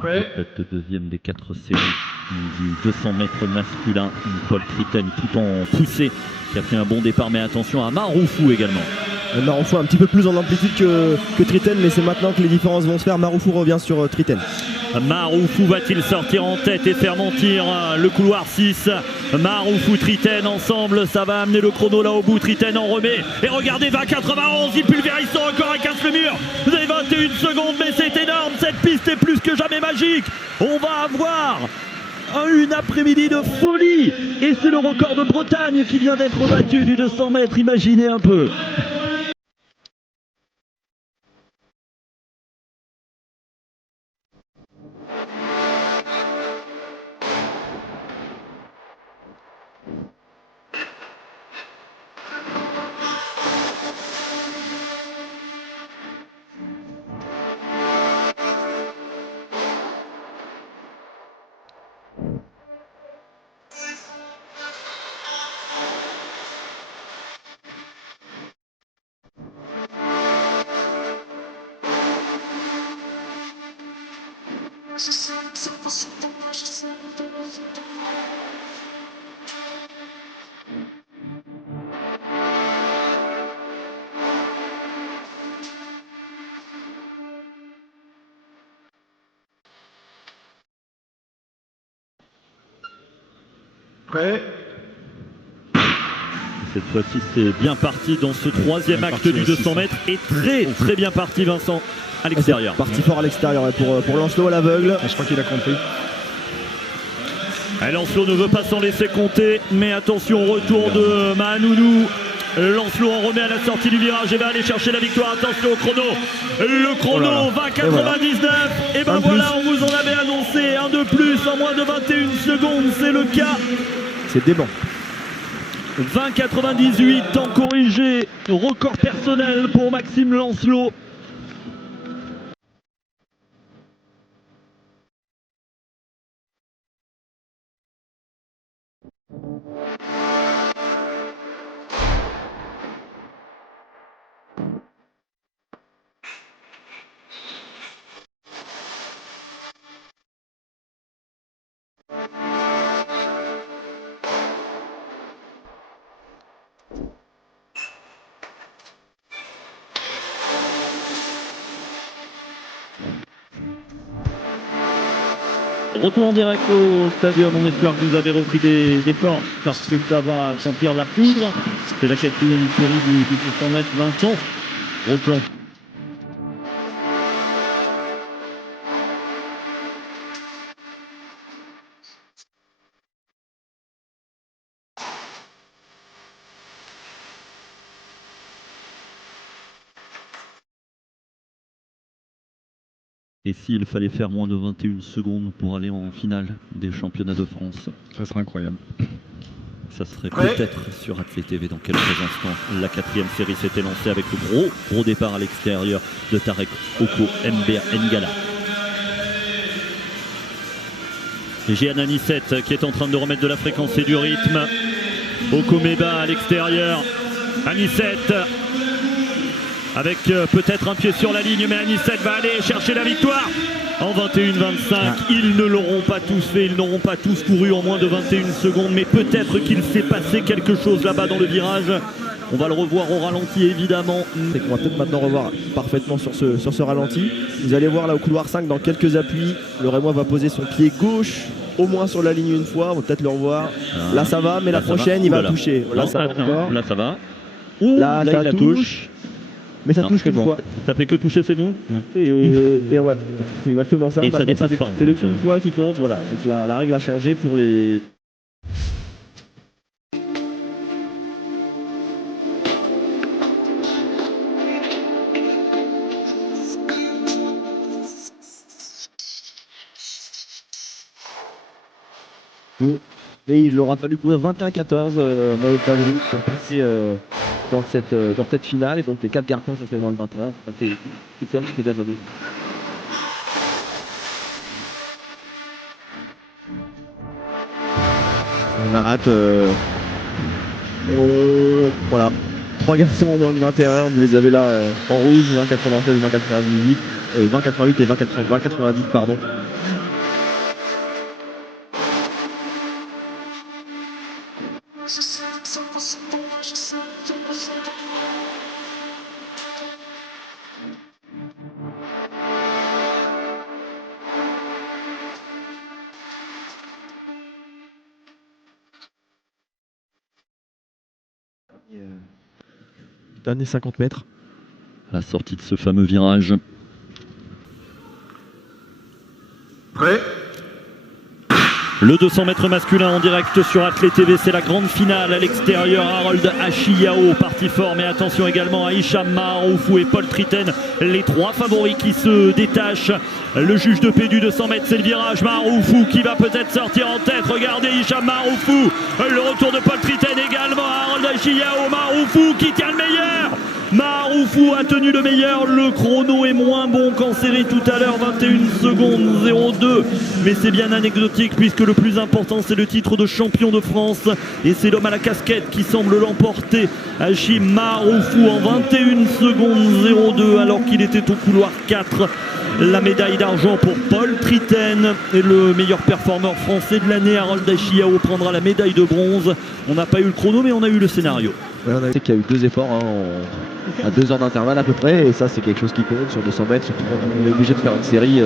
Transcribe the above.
Le deuxième des 4 séries du 200 mètres masculin, Paul Tritten tout en poussée, qui a fait un bon départ, mais attention à Maroufou également. Maroufou un petit peu plus en amplitude que Tritten, mais c'est maintenant que les différences vont se faire. Maroufou revient sur Tritten. Maroufou va-t-il sortir en tête et faire mentir le couloir 6? Maroufou, Tritten ensemble, ça va amener le chrono là au bout. Tritten en remet et regardez, 20,91, il pulvérise son record et casse le mur. Vous avez 21 secondes, mais c'est énorme, cette piste est plus que jamais magique. On va avoir une après-midi de folie et c'est le record de Bretagne qui vient d'être battu du 200 mètres, imaginez un peu. Prêt. Cette fois-ci, c'est bien parti dans ce troisième acte du 200 mètres et très bien parti, Vincent, à l'extérieur. Parti fort à l'extérieur pour Lancelot à l'aveugle. Je crois qu'il a compris. Lancelot ne veut pas s'en laisser compter, mais attention, retour de Mahanounou. Lancelot en remet à la sortie du virage et va aller chercher la victoire. Attention au chrono. Le chrono, 20,99. Et ben voilà, on vous en avait annoncé un de plus en moins de 21 secondes. C'est le cas. C'est dément. 20,98, temps corrigé. Record personnel pour Maxime Lancelot. Retour en direct au stadium, on espère que vous avez repris des forces parce que ça va sentir la poudre. C'est la quatrième série du 200 mètres, Vincent. Replan. Et s'il fallait faire moins de 21 secondes pour aller en finale des championnats de France? Ça serait incroyable. Ça serait peut-être sur Athlé TV dans quelques instants. La quatrième série s'était lancée avec le gros départ à l'extérieur de Tarek Oko Mber Ngala. Et Jehan Anisset qui est en train de remettre de la fréquence et du rythme. Oko Meba à l'extérieur. Anisset avec peut-être un pied sur la ligne, mais Anisset va aller chercher la victoire en 21-25. Ils ne l'auront pas tous fait, ils n'auront pas tous couru en moins de 21 secondes, mais peut-être qu'il s'est passé quelque chose là-bas dans le virage. On va le revoir au ralenti évidemment. C'est qu'on va peut-être maintenant revoir parfaitement sur ce ralenti. Vous allez voir là au couloir 5 dans quelques appuis, le Rémois va poser son pied gauche au moins sur la ligne une fois, on va peut-être le revoir. Là ça va, mais la prochaine il va toucher. Là ça va encore. Là ça va. Là ça touche. Mais ça touche qu'une fois. Ça fait que toucher, c'est bon. Et ouais, il va faire ça. Et ça dépasse pas. C'est le qu'une fois qui compte, voilà. Donc la règle a changé pour les... Et il aura fallu courir 21-14 dans États-Unis pour passer dans cette finale. Et donc les 4 garçons sont fait dans le 21. C'est super, c'est déjà donné. On arrête. Voilà. Trois garçons dans le 21, vous les avez là en rouge, 20,96, 20,98, 20,88 et 20,90 pardon. Dernier 50 mètres. À la sortie de ce fameux virage. Prêt. Le 200 mètres masculin en direct sur Athlé TV, c'est la grande finale à l'extérieur. Harold Achiyao parti fort, mais attention également à Hicham Maharoufou et Paul Triten, les trois favoris qui se détachent. Le juge de paix du 200 mètres, c'est le virage. Maharoufou qui va peut-être sortir en tête. Regardez Hicham Maharoufou, le retour de Paul Triten également. Harold Achiyao, Maharoufou qui tient le meilleur. Maharoufou a tenu le meilleur, le chrono est moins bon qu'en série tout à l'heure, 21 secondes 02, mais c'est bien anecdotique puisque le plus important c'est le titre de champion de France et c'est l'homme à la casquette qui semble l'emporter, Hachim Maharoufou en 21 secondes 02 alors qu'il était au couloir 4. La médaille d'argent pour Paul Triten et le meilleur performeur français de l'année, Harold Achiyao, prendra la médaille de bronze. On n'a pas eu le chrono mais on a eu le scénario. Ouais, on a vu qu'il y a eu 2 efforts à 2 heures d'intervalle à peu près, et ça c'est quelque chose qui compte sur 200 mètres, surtout quand on est obligé de faire une série.